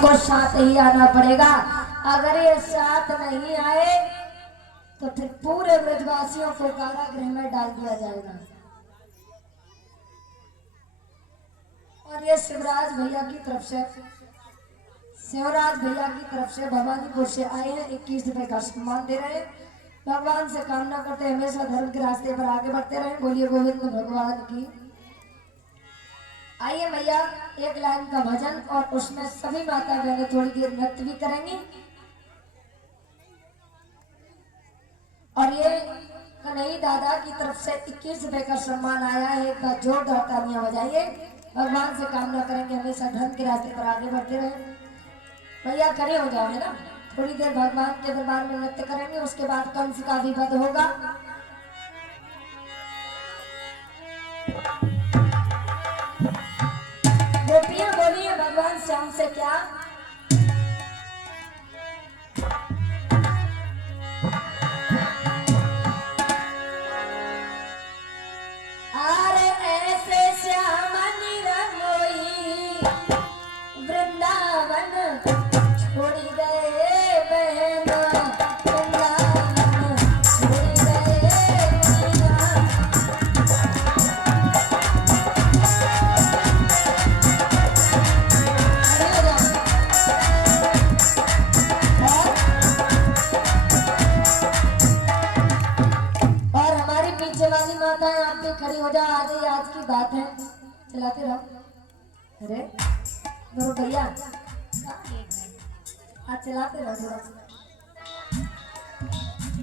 को साथ ही आना पड़ेगा। अगर ये साथ नहीं आए तो फिर पूरे ब्रजवासियों को कारागृह में डाल दिया जाएगा। और ये शिवराज भैया की तरफ से, शिवराज भैया की तरफ से भवानीपुर से आए हैं, 21 रुपए का सम्मान दे रहे हैं। भगवान से कामना करते हैं हमेशा धर्म के रास्ते पर आगे बढ़ते रहें। बोलिए गोविंद भगवान की। आइए भैया, एक लाइन का भजन और उसमें सभी माता बहनें थोड़ी देर नृत्य भी करेंगी। और ये कन्हई दादा की तरफ से 21 रुपए का सम्मान आया है। एक बार जोरदार तालियां बजाइए। भगवान से कामना करेंगे हमेशा धर्म के रास्ते पर आगे बढ़ते रहे। भैया खड़े हो जाओगे ना, थोड़ी देर भगवान के दरबार में नृत्य करेंगे, उसके बाद कंस का भी वध होगा। गोपियां बोलिए भगवान श्याम से क्या। खड़ी हो जा, आज की बात है, चलाते रहो। अरे दो भैया आज चलाते रहो थोड़ा।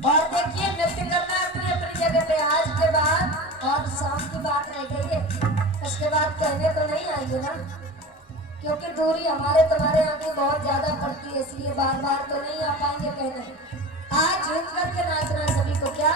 और देखिए नृत्य करना अपनी अपनी जगह पे। आज के बाद और शाम की बात रह गई है, उसके बाद कहने तो नहीं आएंगे ना, क्योंकि दूरी हमारे तुम्हारे यहाँ की बहुत ज्यादा पड़ती है, इसलिए बार बार तो नहीं आ पाएंगे कहने। आज झूम करके नाचना सभी को क्या।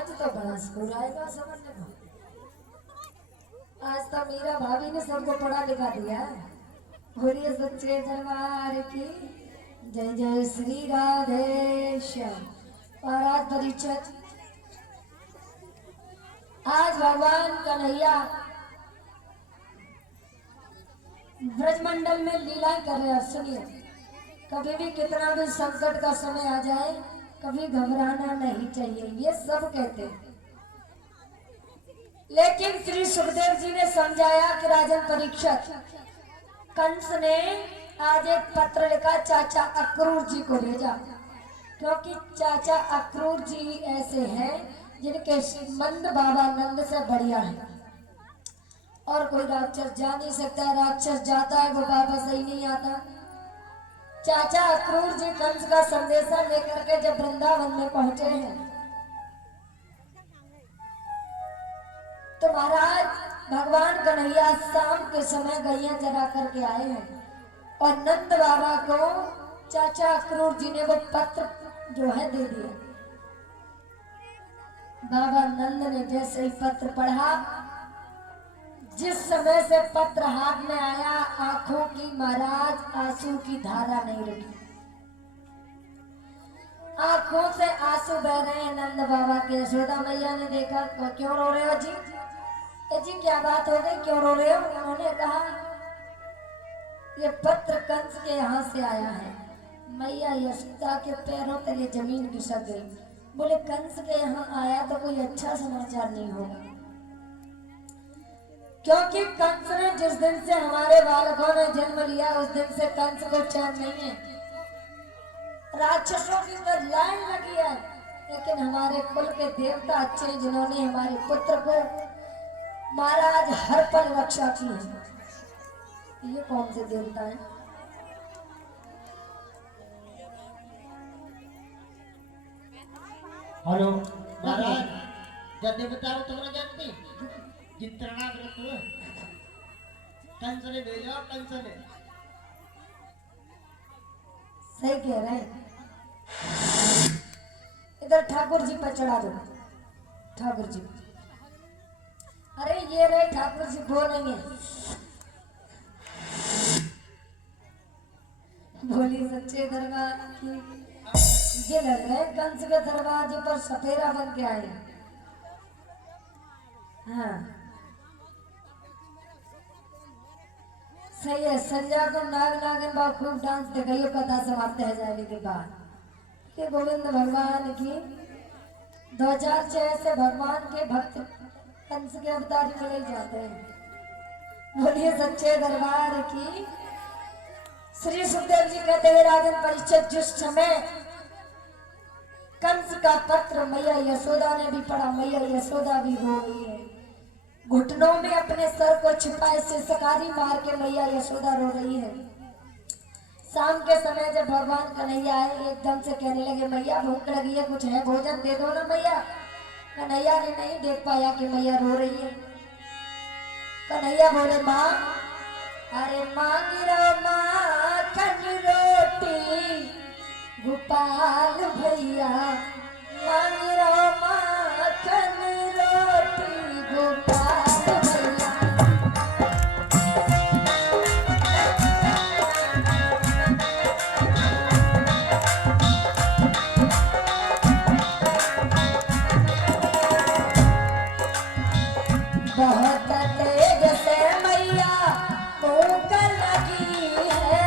आज तो बड़ा स्कूल आएगा समझने को। आज तो मीरा भाभी ने सबको पढ़ा लिखा दिया है। बोलिए सच्चे दरबार की जय जय श्री राधे श्याम। और आज परिचय, आज भगवान कन्हैया ब्रजमंडल में लीलाएं कर रहे हैं। सुनिए, कभी भी कितना भी संकट का समय आ जाए कभी घबराना नहीं चाहिए, ये सब कहते हैं। लेकिन श्री सुखदेव जी ने समझाया कि राजन परीक्षित, कंस ने आज एक पत्र लिखा चाचा अक्रूर जी को भेजा, क्योंकि चाचा अक्रूर जी ऐसे हैं जिनके श्रीमंद बाबा नंद से बढ़िया है। और कोई राक्षस जा नहीं सकता, राक्षस जाता है वो वापस ही नहीं आता। चाचा अक्रूर जी कंस का संदेशा लेकर के जब वृंदावन में पहुंचे हैं तो महाराज भगवान कन्हैया शाम के समय गैया चरा करके आए हैं और नंद बाबा को चाचा अक्रूर जी ने वो पत्र जो है दे दिया। बाबा नंद ने जैसे ही पत्र पढ़ा, जिस समय से पत्र हाथ में आया आंखों की महाराज आंसू की धारा नहीं रुकी। आंखों से आंसू बह रहे हैं नंद बाबा के। यशोदा मैया ने देखा, क्यों रो रहे हो जी? जी क्या बात हो गई, क्यों रो रहे हो? उन्होंने कहा ये पत्र कंस के यहाँ से आया है। मैया यशोदा के पैरों तले जमीन खिसक गई। बोले कंस के यहाँ आया तो कोई अच्छा समाचार नहीं होगा, क्योंकि कंस ने जिस दिन से हमारे बालकों ने जन्म लिया उस दिन से कंस को चैन नहीं है। राक्षसों की तो लाइन लगी है, लेकिन हमारे कुल के देवता अच्छे हैं जिन्होंने हमारे पुत्र को महाराज हर पल रक्षा की है। ये कौन से देवता हैं? हेलो महाराज, जब देवता हो तुमने जानती जितना व्रत कंस ने भेजा, कंस ने। सही कह रहे हैं। इधर ठाकुर जी पर चढ़ा दो। ठाकुर जी, अरे ये रहे ठाकुर जी, बोलेंगे। बोली सच्चे दरबार की। ये लग रहा है कंस के दरवाजे पर सपेरा बन के आए। हाँ सही है। संजय को नाग नागिन बा खूब डांस दिखाइए कथा समाप्त है जाने के बाद। कि गोविंद भगवान की 2006 से भगवान के भक्त कंस के अवतार मिले जाते हैं। बोलिए सच्चे दरबार की। श्री सुखदेव जी कहते हैं राजन परीक्षित, जिस समय कंस का पत्र मैया यशोदा ने भी पढ़ा, मैया यशोदा भी रो रही है। घुटनों में अपने सर को छिपाए से सकारी मार के मैया यशोदा रो रही है। शाम के समय जब भगवान कन्हैया आए, एकदम से कहने लगे मैया भूख लगी है, कुछ है भोजन दे दो ना मैया। कन्हैया ने नहीं देख पाया कि मैया रो रही है। कन्हैया बोले माँ, अरे मांगी रो माखन रोटी गोपाल भैया, मांगी रो माखन रोटी गोपाल भैया। बहुत तेज से मैया भूख लगी है।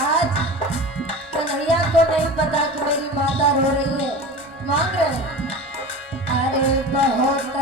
आज कन्हैया को नहीं पता कि मेरी माता रो रही है, मांग रहे हैं। अरे बहुत